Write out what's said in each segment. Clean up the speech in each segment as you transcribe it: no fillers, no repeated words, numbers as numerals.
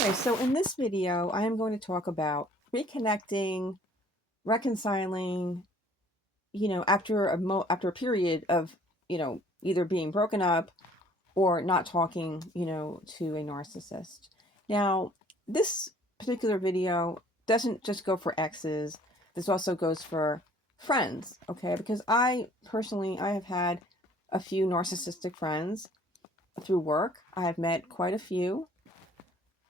Okay, so in this video, I am going to talk about reconnecting, reconciling, after a period of, either being broken up or not talking, to a narcissist. Now, this particular video doesn't just go for exes. This also goes for friends, okay? Because I have had a few narcissistic friends through work. I have met quite a few.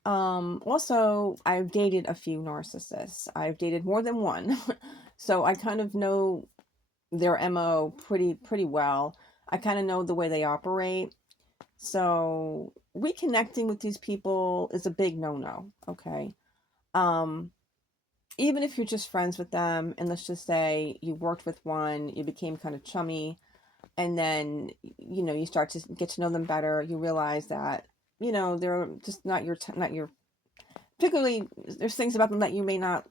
Also, I've dated a few narcissists. I've dated more than one. So I kind of know their MO pretty well. I kind of know the way they operate. So reconnecting with these people is a big no-no, okay? Um, Even if you're just friends with them, and let's just say you worked with one, you became kind of chummy, and then you start to get to know them better, you realize that they're just not your particularly, there's things about them that you may not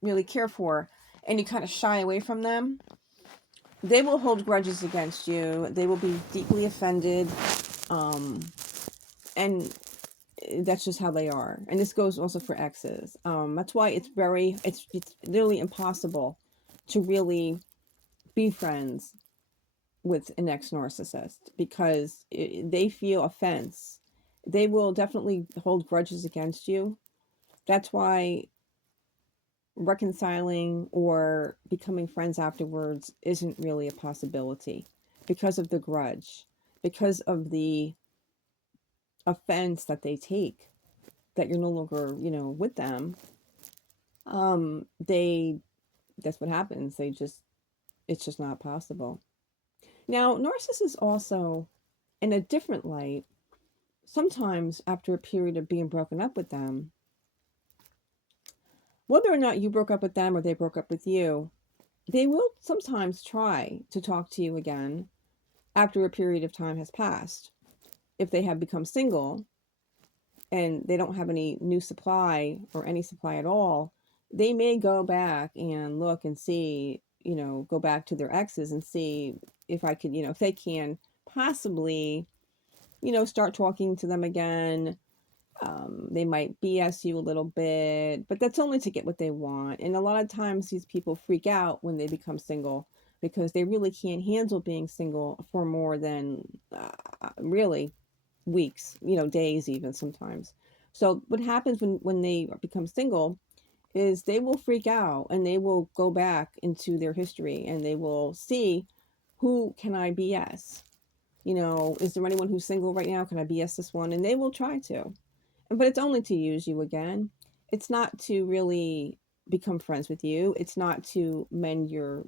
really care for, and you kind of shy away from them. They will hold grudges against you. They will be deeply offended, um, and that's just how they are. And this goes also for exes. That's why it's literally impossible to really be friends with an ex narcissist because they feel offense. They will definitely hold grudges against you. That's why reconciling or becoming friends afterwards isn't really a possibility because of the grudge, because of the offense that they take that you're no longer, with them. They That's what happens. It's just not possible. Now, narcissists also, in a different light, sometimes after a period of being broken up with them, whether or not you broke up with them or they broke up with you, they will sometimes try to talk to you again after a period of time has passed. If they have become single and they don't have any new supply or any supply at all, they may go back and look and see, go back to their exes and see if I could, if they can possibly, start talking to them again. They might BS you a little bit, but that's only to get what they want. And a lot of times these people freak out when they become single because they really can't handle being single for more than really weeks, days even sometimes. So what happens when they become single is they will freak out and they will go back into their history and they will see, who can I BS? Is there anyone who's single right now? Can I BS this one? And they will try to. But it's only to use you again. It's not to really become friends with you. It's not to mend your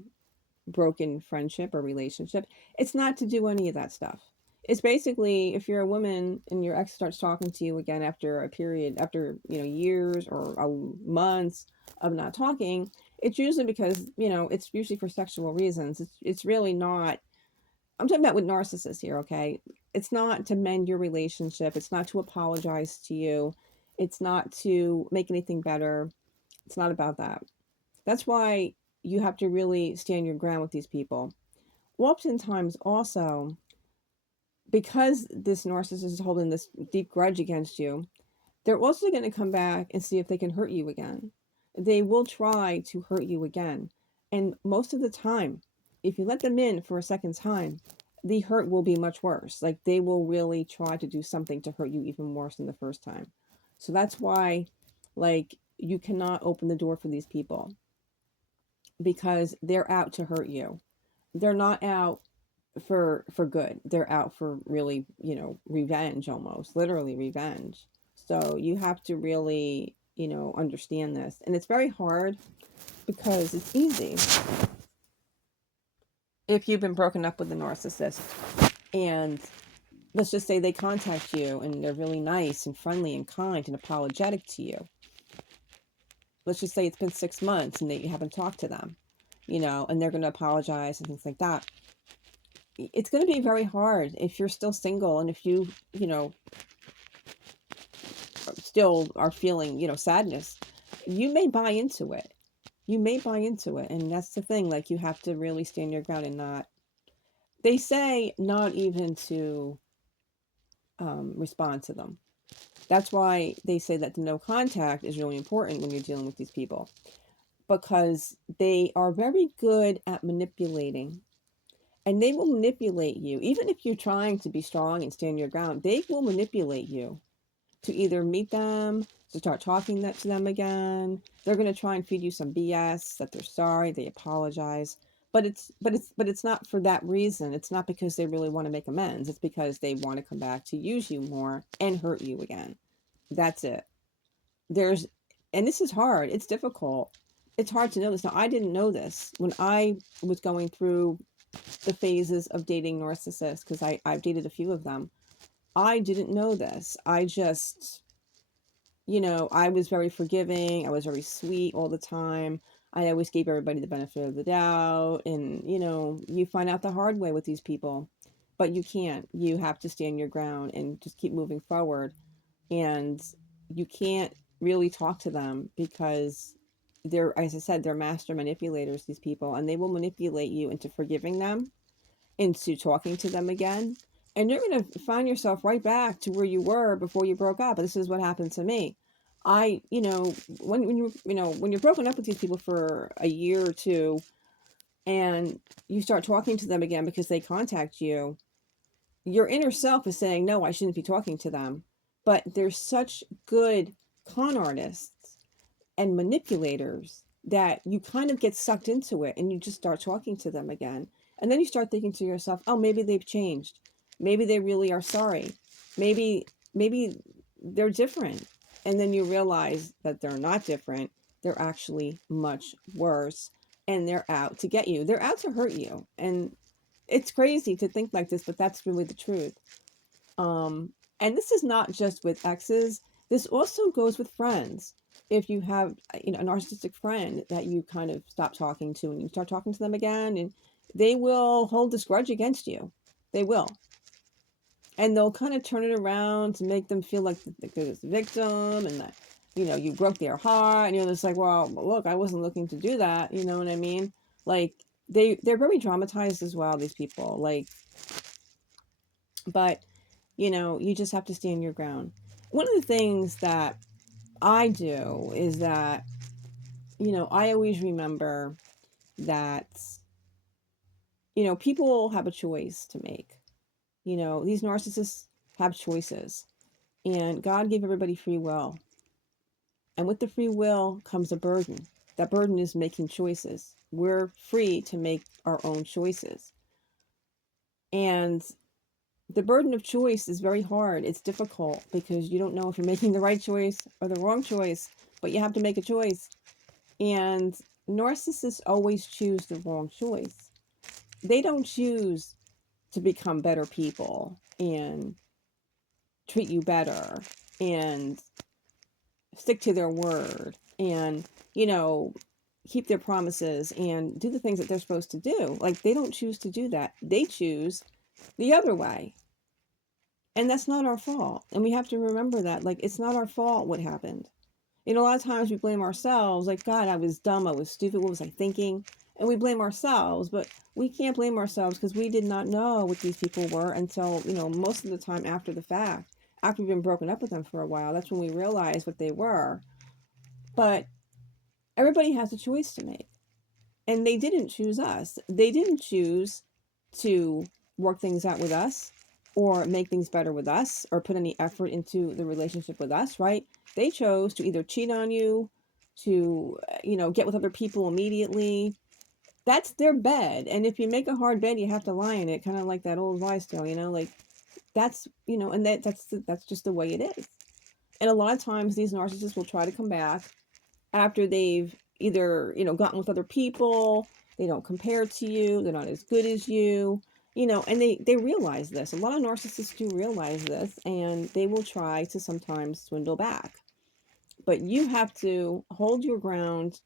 broken friendship or relationship. It's not to do any of that stuff. It's basically, if you're a woman and your ex starts talking to you again after a period, after, years or months of not talking, it's usually because, it's usually for sexual reasons. It's really not, I'm talking about with narcissists here, okay? It's not to mend your relationship. It's not to apologize to you. It's not to make anything better. It's not about that. That's why you have to really stand your ground with these people. Oftentimes, also, because this narcissist is holding this deep grudge against you, they're also going to come back and see if they can hurt you again. They will try to hurt you again. And most of the time, if you let them in for a second time, the hurt will be much worse. Like they will really try to do something to hurt you even worse than the first time. So that's why, like, you cannot open the door for these people because they're out to hurt you. They're not out for good. They're out for really, revenge, almost literally revenge. So you have to really, understand this. And it's very hard because it's easy if you've been broken up with a narcissist and let's just say they contact you and they're really nice and friendly and kind and apologetic to you. Let's just say it's been 6 months and that you haven't talked to them, and they're going to apologize and things like that. It's going to be very hard if you're still single and if you still are feeling, sadness. You may buy into it. You may buy into it. And that's the thing. Like, you have to really stand your ground and not, they say not even to respond to them. That's why they say that the no contact is really important when you're dealing with these people, because they are very good at manipulating, and they will manipulate you. Even if you're trying to be strong and stand your ground, they will manipulate you to either meet them, to start talking to them again. They're going to try and feed you some BS that they're sorry, they apologize. But it's not for that reason. It's not because they really want to make amends. It's because they want to come back to use you more and hurt you again. That's it. There's and this is hard. It's difficult. It's hard to know this. Now, I didn't know this when I was going through the phases of dating narcissists, because I've dated a few of them. I didn't know this. I just, I was very forgiving. I was very sweet all the time. I always gave everybody the benefit of the doubt. And, you find out the hard way with these people, but you can't. You have to stand your ground and just keep moving forward. And you can't really talk to them because they're, as I said, they're master manipulators, these people, and they will manipulate you into forgiving them, into talking to them again. And you're going to find yourself right back to where you were before you broke up. This is what happened to me. When you're broken up with these people for a year or two, and you start talking to them again because they contact you, your inner self is saying, no, I shouldn't be talking to them. But they're such good con artists and manipulators that you kind of get sucked into it, and you just start talking to them again. And then you start thinking to yourself, oh, maybe they've changed. Maybe they really are sorry. Maybe they're different. And then you realize that they're not different. They're actually much worse. And they're out to get you. They're out to hurt you. And it's crazy to think like this, but that's really the truth. And this is not just with exes. This also goes with friends. If you have, a narcissistic friend that you kind of stop talking to, and you start talking to them again, and they will hold this grudge against you. They will. And they'll kind of turn it around to make them feel like they're this victim, and that, you broke their heart, and you're just like, well, look, I wasn't looking to do that. You know what I mean? Like, they're very dramatized as well, these people. Like, but you just have to stand your ground. One of the things that I do is that, I always remember that, people have a choice to make. These narcissists have choices, and God gave everybody free will. And with the free will comes a burden. That burden is making choices. We're free to make our own choices. And the burden of choice is very hard. It's difficult because you don't know if you're making the right choice or the wrong choice, but you have to make a choice. And narcissists always choose the wrong choice. They don't choose to become better people and treat you better and stick to their word and, keep their promises and do the things that they're supposed to do. Like, they don't choose to do that. They choose the other way. And that's not our fault. And we have to remember that. Like, it's not our fault what happened. A lot of times we blame ourselves. Like, God, I was dumb. I was stupid. What was I thinking? And we blame ourselves. But we can't blame ourselves because we did not know what these people were until, most of the time after the fact. After we've been broken up with them for a while, that's when we realize what they were. But everybody has a choice to make. And they didn't choose us. They didn't choose to work things out with us or make things better with us or put any effort into the relationship with us, right? They chose to either cheat on you, to, get with other people immediately. That's their bed. And if you make a hard bed, you have to lie in it. Kind of like that old wise tale, like that's, and that's just the way it is. And a lot of times these narcissists will try to come back after they've either, gotten with other people, they don't compare to you, they're not as good as you, and they realize this. A lot of narcissists do realize this, and they will try to sometimes swindle back. But you have to hold your ground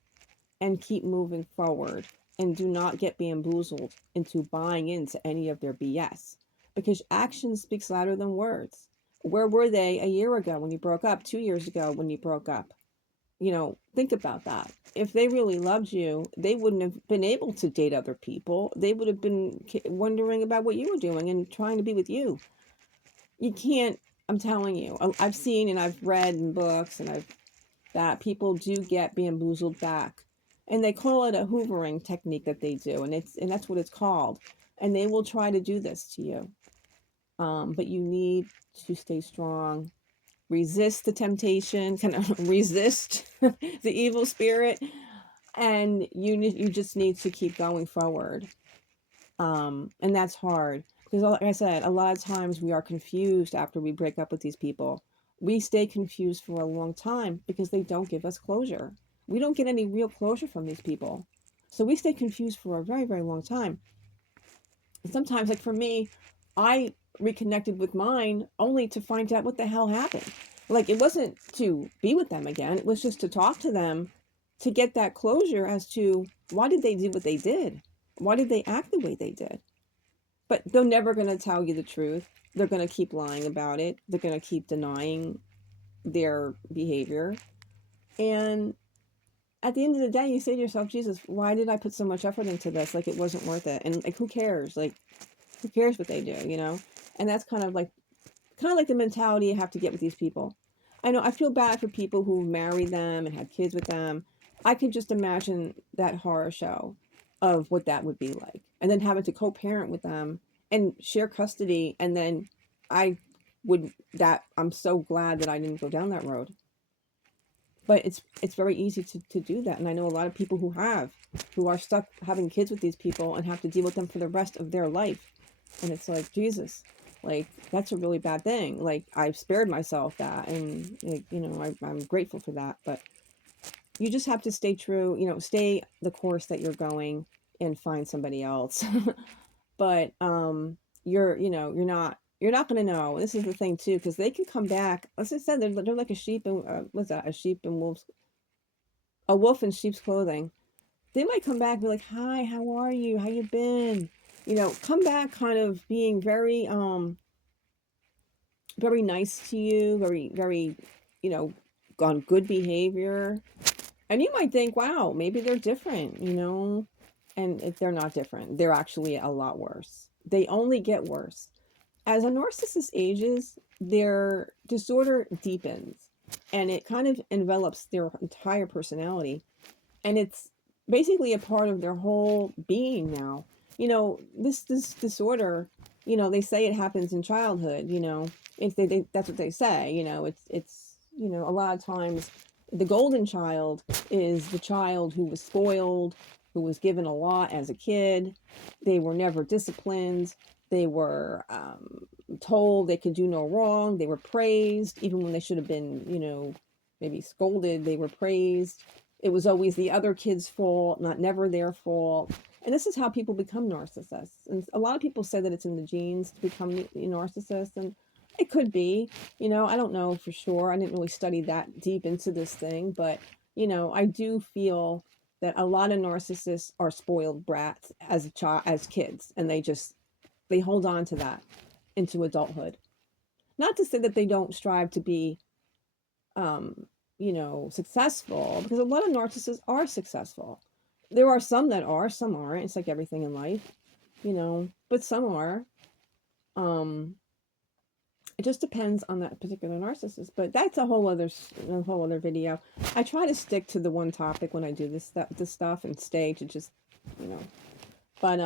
and keep moving forward, and do not get bamboozled into buying into any of their BS, because action speaks louder than words. Where were they a year ago when you broke up, 2 years ago when you broke up? Think about that. If they really loved you, they wouldn't have been able to date other people. They would have been wondering about what you were doing and trying to be with you. You can't I'm telling you, I've seen and I've read in books and I've that people do get bamboozled back. And they call it a hoovering technique that they do, and that's what it's called. And they will try to do this to you. But you need to stay strong, resist the temptation, kind of resist the evil spirit, and you just need to keep going forward. And that's hard because, like I said, a lot of times we are confused after we break up with these people. We stay confused for a long time because they don't give us closure. We don't get any real closure from these people. So we stay confused for a very, very long time. And sometimes, like for me, I reconnected with mine only to find out what the hell happened. Like it wasn't to be with them again, it was just to talk to them to get that closure as to why did they do what they did? Why did they act the way they did? But they're never going to tell you the truth. They're going to keep lying about it. They're going to keep denying their behavior. And at the end of the day, you say to yourself, Jesus, why did I put so much effort into this? Like, it wasn't worth it. And like, who cares? Like, who cares what they do, you know? And that's kind of like the mentality you have to get with these people. I know I feel bad for people who marry them and have kids with them. I can just imagine that horror show of what that would be like. And then having to co-parent with them and share custody. And then I I'm so glad that I didn't go down that road. But it's very easy to do that. And I know a lot of people who are stuck having kids with these people and have to deal with them for the rest of their life. And it's like, Jesus, like, that's a really bad thing. Like, I've spared myself that. And, like, you know, I'm grateful for that. But you just have to stay true, you know, stay the course that you're going and find somebody else. But you're not going to know. This is the thing too, because they can come back. As I said, they're like a sheep and what's that? A wolf in sheep's clothing. They might come back and be like, "Hi, how are you? How you been?" You know, come back kind of being very nice to you, very, you know, on good behavior. And you might think, wow, maybe they're different, you know? And if they're not different, they're actually a lot worse. They only get worse. As a narcissist ages, their disorder deepens and it kind of envelops their entire personality. And it's basically a part of their whole being now. You know, this disorder, you know, they say it happens in childhood, you know, if that's what they say, you know, it's, you know, a lot of times the golden child is the child who was spoiled, who was given a lot as a kid. They were never disciplined. They were told they could do no wrong. They were praised, even when they should have been, you know, maybe scolded. They were praised. It was always the other kid's fault, not never their fault. And this is how people become narcissists. And a lot of people say that it's in the genes to become a narcissist, and it could be. You know, I don't know for sure. I didn't really study that deep into this thing, but you know, I do feel that a lot of narcissists are spoiled brats as a child, as kids, and they hold on to that into adulthood. Not to say that they don't strive to be um, you know, successful, because a lot of narcissists are successful. There are some that are, some aren't. It's like everything in life, you know, but some are. Um, it just depends on that particular narcissist. But that's a whole other video. I try to stick to the one topic when I do this stuff and stay to just, you know. But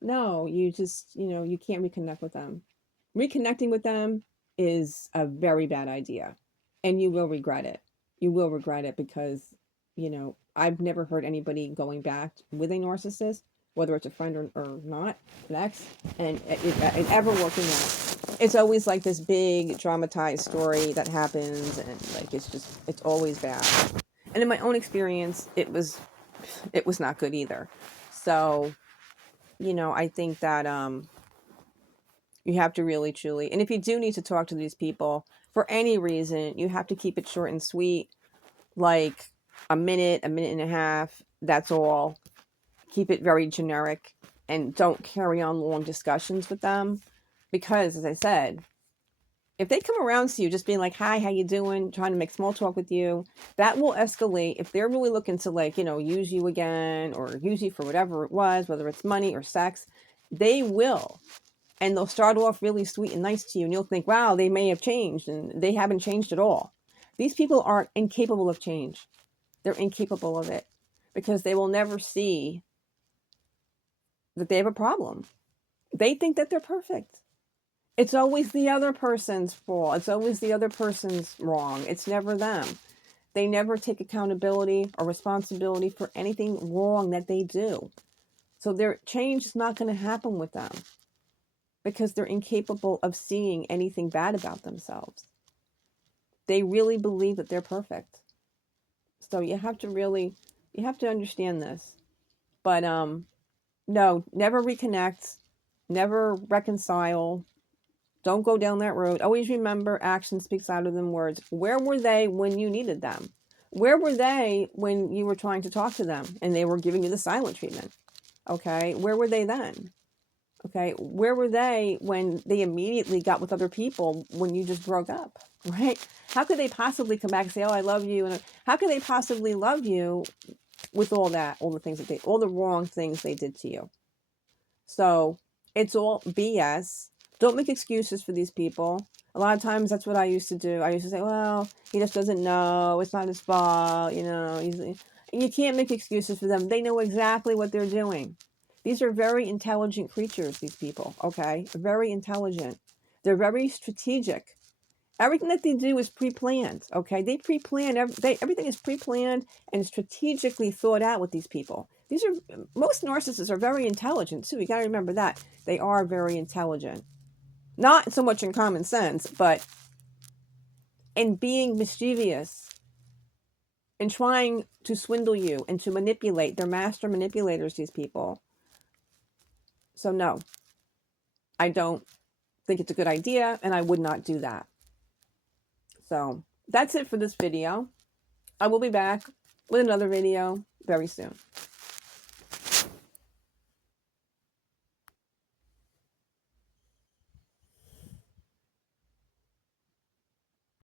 no, you just, you know, you can't reconnect with them. Reconnecting with them is a very bad idea, and you will regret it. You will regret it because, you know, I've never heard anybody going back with a narcissist, whether it's a friend or not, an ex, and it ever working out. It's always like this big dramatized story that happens, and like it's always bad. And in my own experience, it was not good either. So, you know, I think that you have to really truly, and if you do need to talk to these people for any reason, you have to keep it short and sweet, like a minute and a half. That's all. Keep it very generic and don't carry on long discussions with them because, as I said, if they come around to you just being like, hi, how you doing, trying to make small talk with you, that will escalate. If they're really looking to, like, you know, use you again or use you for whatever it was, whether it's money or sex, they will. And they'll start off really sweet and nice to you, and you'll think, wow, they may have changed, and they haven't changed at all. These people are incapable of change. They're incapable of it because they will never see that they have a problem. They think that they're perfect. It's always the other person's fault. It's always the other person's wrong. It's never them. They never take accountability or responsibility for anything wrong that they do. So their change is not going to happen with them because they're incapable of seeing anything bad about themselves. They really believe that they're perfect. So you have to understand this. But no, never reconnect, never reconcile. Don't go down that road. Always remember, action speaks louder than words. Where were they when you needed them? Where were they when you were trying to talk to them and they were giving you the silent treatment? Okay, where were they then? Okay, where were they when they immediately got with other people when you just broke up, right? How could they possibly come back and say, oh, I love you? And how could they possibly love you with all that, all the things that they, all the wrong things they did to you? So it's all BS. Don't make excuses for these people. A lot of times that's what I used to do. I used to say, well, he just doesn't know. It's not his fault. You know, you can't make excuses for them. They know exactly what they're doing. These are very intelligent creatures, these people, okay? Very intelligent. They're very strategic. Everything that they do is pre-planned, okay? They pre-plan, everything is pre-planned and strategically thought out with these people. Most narcissists are very intelligent too. You got to remember that. They are very intelligent. Not so much in common sense, but in being mischievous and trying to swindle you and to manipulate. They're master manipulators, these people. So no, I don't think it's a good idea, and I would not do that. So that's it for this video. I will be back with another video very soon.